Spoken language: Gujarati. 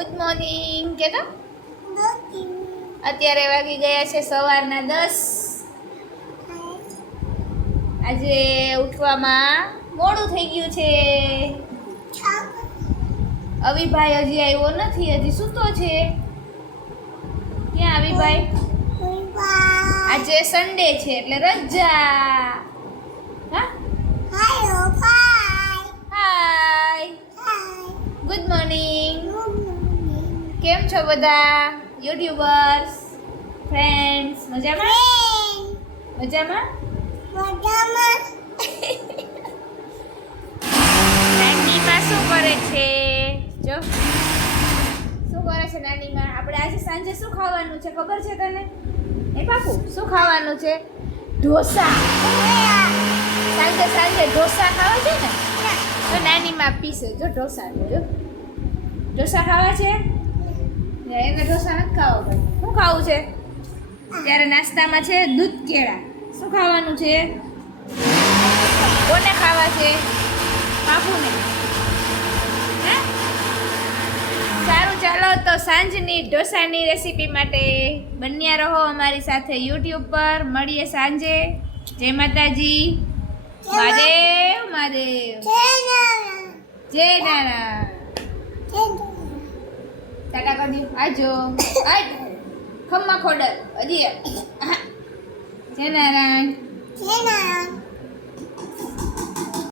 ગુડ મોર્નિંગ કેતો અત્યારે વાગી ગયા છે સવારના 10। આજે ઉઠવામાં મોડું થઈ ગયું છે। અવિભાઈ હજી આવ્યો નથી, હજી સૂતો છે। ક્યાં અવિભાઈ? આજે સન્ડે છે એટલે રજા। હા હાય હાય ગુડ મોર્નિંગ। કેમ છો બધા યુટ્યુબર્સ ફ્રેન્ડ્સ? મજામાં? મજામાં? નાનીમાં શું કરે છે? જો શું કરે છે નાનીમાં? આપણે આજે સાંજે શું ખાવાનું છે ખબર છે તને? એ બાપુ શું ખાવાનું છે? ઢોસા। સાંજે ઢોસા ખાવા છે ને તો નાનીમાં પીસે જો ઢોસા જો ઢોસા ખાવા છે। એને ઢોસા નથી ખાવા ભાઈ। શું ખાવું છે? ત્યારે નાસ્તામાં છે દૂધ કેળા। શું ખાવાનું છે? કોને ખાવા છે? બાપુને। હે સારું ચાલો તો સાંજની ઢોસાની રેસીપી માટે બન્યા રહો અમારી સાથે યુટ્યુબ પર। મળીએ સાંજે। જય માતાજી। મહાદેવ મહાદેવ જય નારાયણ। ટાટા કરી દો આજો આજ ખમ્મા ખોડલ હજી જય નારાયણ।